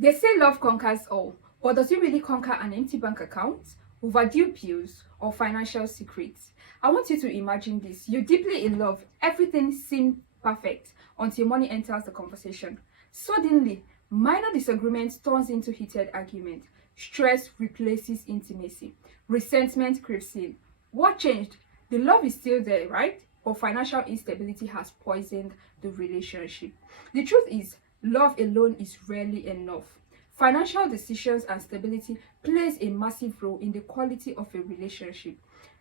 They say love conquers all, but does it really conquer an empty bank account, overdue bills, or financial secrets? I want you to imagine this. You're deeply in love, everything seems perfect until money enters the conversation. Suddenly, minor disagreement turns into heated argument. Stress replaces intimacy. Resentment creeps in. What changed? The love is still there, right? But financial instability has poisoned the relationship. The truth is, love alone is rarely enough. Financial decisions and stability plays a massive role in the quality of a relationship.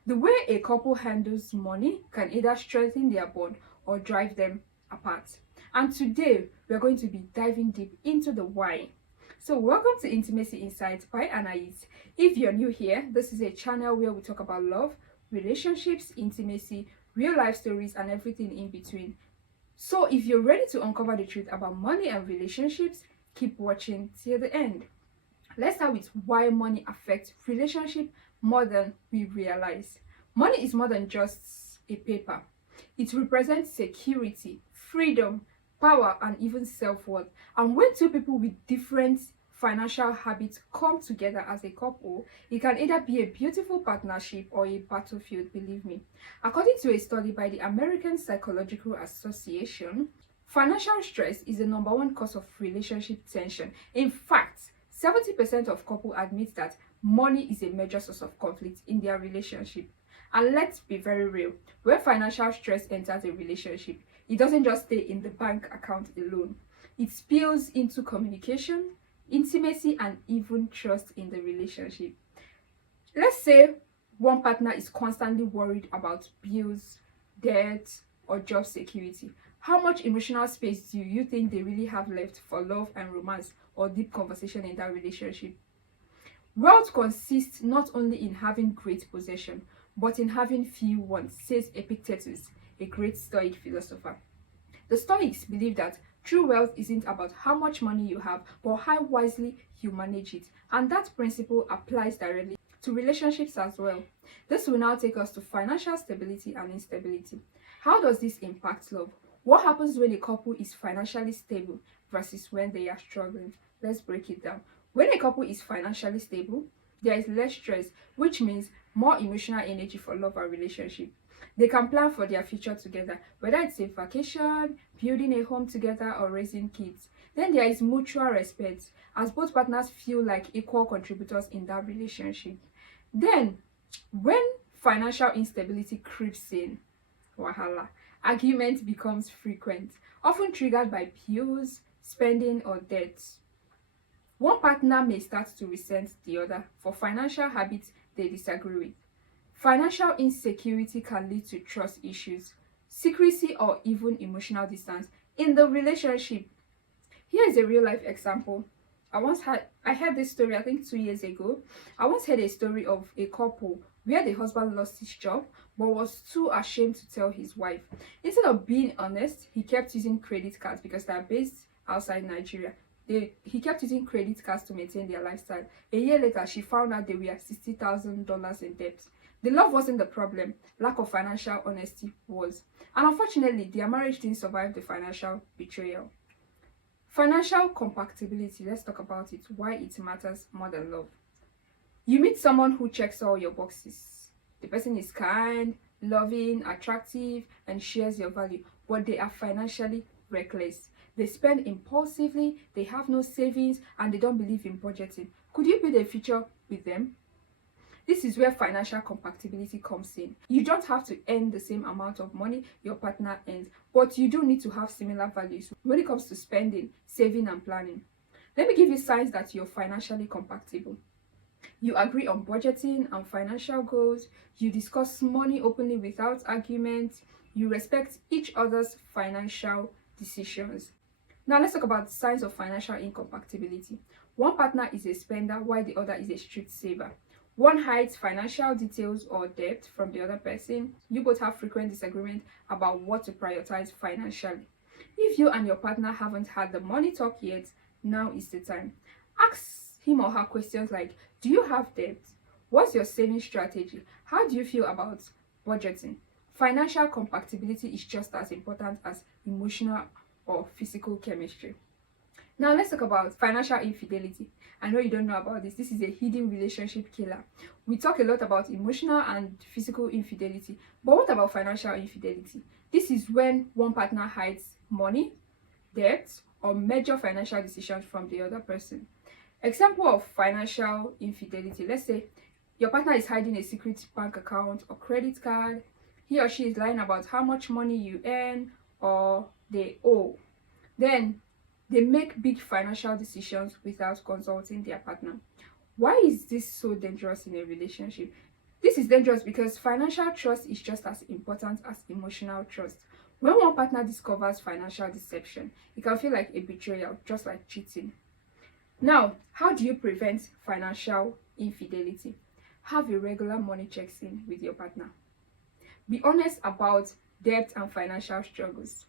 The way a couple handles money can either strengthen their bond or drive them apart. And today, we're going to be diving deep into the why. So, welcome to Intimacy Insights by Anais. If you're new here, this is a channel where we talk about love, relationships, intimacy, real life stories, and everything in between. So, if you're ready to uncover the truth about money and relationships, keep watching till the end. Let's start with why money affects relationship more than we realize. Money is more than just a paper. It represents security, freedom, power, and even self-worth. And when two people with different financial habits come together as a couple, it can either be a beautiful partnership or a battlefield, believe me. According to a study by the American Psychological Association, financial stress is the number one cause of relationship tension. In fact, 70% of couples admit that money is a major source of conflict in their relationship. And let's be very real, when financial stress enters a relationship, it doesn't just stay in the bank account alone. It spills into communication, intimacy, and even trust in the relationship. Let's say one partner is constantly worried about bills, debt, or job security. How much emotional space do you think they really have left for love and romance or deep conversation in that relationship? Wealth consists not only in having great possession, but in having few wants, says Epictetus, a great Stoic philosopher. The Stoics believe that true wealth isn't about how much money you have, but how wisely you manage it. And that principle applies directly to relationships as well. This will now take us to financial stability and instability. How does this impact love? What happens when a couple is financially stable versus when they are struggling? Let's break it down. When a couple is financially stable, there is less stress, which means more emotional energy for love and relationship. They can plan for their future together, whether it's a vacation, building a home together, or raising kids. Then there is mutual respect, as both partners feel like equal contributors in that relationship. Then, when financial instability creeps in, wahala, argument becomes frequent, often triggered by bills, spending, or debt. One partner may start to resent the other for financial habits they disagree with. Financial insecurity can lead to trust issues, secrecy, or even emotional distance in the relationship. Here is a real life example. I heard this story, I think 2 years ago. I once heard a story of a couple where the husband lost his job but was too ashamed to tell his wife. Instead of being honest, he kept using credit cards because they are based outside Nigeria. He kept using credit cards to maintain their lifestyle. A year later, she found out they were $60,000 in debt. The love wasn't the problem, lack of financial honesty was. And unfortunately, their marriage didn't survive the financial betrayal. Financial compatibility, let's talk about it, why it matters more than love. You meet someone who checks all your boxes. The person is kind, loving, attractive, and shares your value, but they are financially reckless. They spend impulsively, they have no savings, and they don't believe in budgeting. Could you build a future with them? This is where financial compatibility comes in. You don't have to earn the same amount of money your partner earns, but you do need to have similar values when it comes to spending, saving, and planning. Let me give you signs that you're financially compatible. You agree on budgeting and financial goals. You discuss money openly without argument. You respect each other's financial decisions. Now let's talk about signs of financial incompatibility. One partner is a spender while the other is a strict saver. One hides financial details or debt from the other person. You both have frequent disagreement about what to prioritize financially. If you and your partner haven't had the money talk yet, now is the time. Ask him or her questions like, do you have debt? What's your saving strategy? How do you feel about budgeting? Financial compatibility is just as important as emotional or physical chemistry. Now let's talk about financial infidelity. I know you don't know about this. This is a hidden relationship killer. We talk a lot about emotional and physical infidelity, but what about financial infidelity? This is when one partner hides money, debt, or major financial decisions from the other person. Example of financial infidelity: let's say your partner is hiding a secret bank account or credit card. He or she is lying about how much money you earn or they owe. Then they make big financial decisions without consulting their partner. Why is this so dangerous in a relationship? This is dangerous because financial trust is just as important as emotional trust. When one partner discovers financial deception, it can feel like a betrayal, just like cheating. Now, how do you prevent financial infidelity? Have a regular money checks in with your partner. Be honest about debt and financial struggles.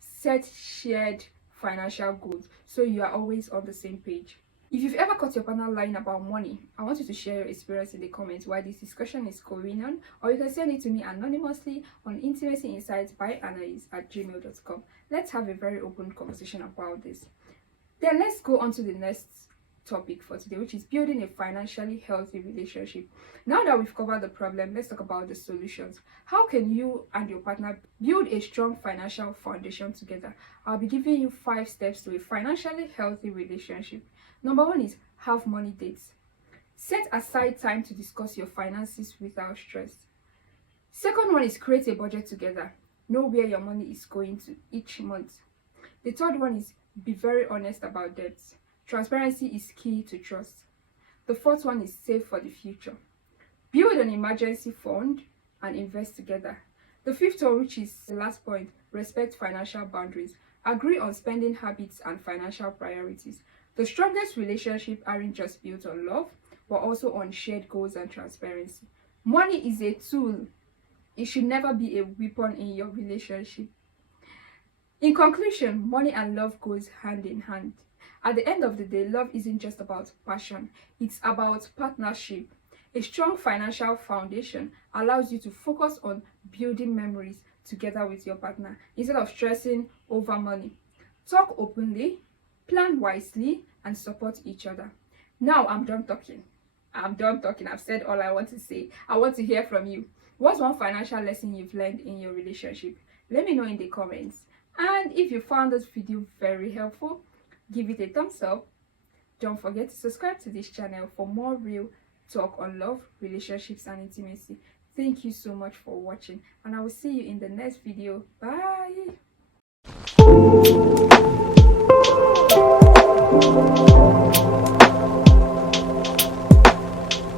Set shared financial goals so you are always on the same page. If you've ever caught your partner lying about money, I want you to share your experience in the comments while this discussion is going on, or you can send it to me anonymously on intimacyinsights@gmail.com. Let's have a very open conversation about this. Then let's go on to the next topic for today, which is building a financially healthy relationship. Now that we've covered the problem, let's talk about the solutions. How can you and your partner build a strong financial foundation together? I'll be giving you 5 steps to a financially healthy relationship. Number 1 is have money dates. Set aside time to discuss your finances without stress. Second one is create a budget together. Know where your money is going to each month. The third one is be very honest about debts. Transparency is key to trust. The fourth one is save for the future. Build an emergency fund and invest together. The fifth one, which is the last point, respect financial boundaries. Agree on spending habits and financial priorities. The strongest relationships aren't just built on love, but also on shared goals and transparency. Money is a tool. It should never be a weapon in your relationship. In conclusion, money and love goes hand in hand. At the end of the day, love isn't just about passion, it's about partnership. A strong financial foundation allows you to focus on building memories together with your partner instead of stressing over money. Talk openly, plan wisely, and support each other. Now I'm done talking. I've said all I want to say. I want to hear from you. What's one financial lesson you've learned in your relationship? Let me know in the comments. And if you found this video very helpful, give it a thumbs up. Don't forget to subscribe to this channel for more real talk on love, relationships, and intimacy. Thank you so much for watching, and I will see you in the next video. Bye.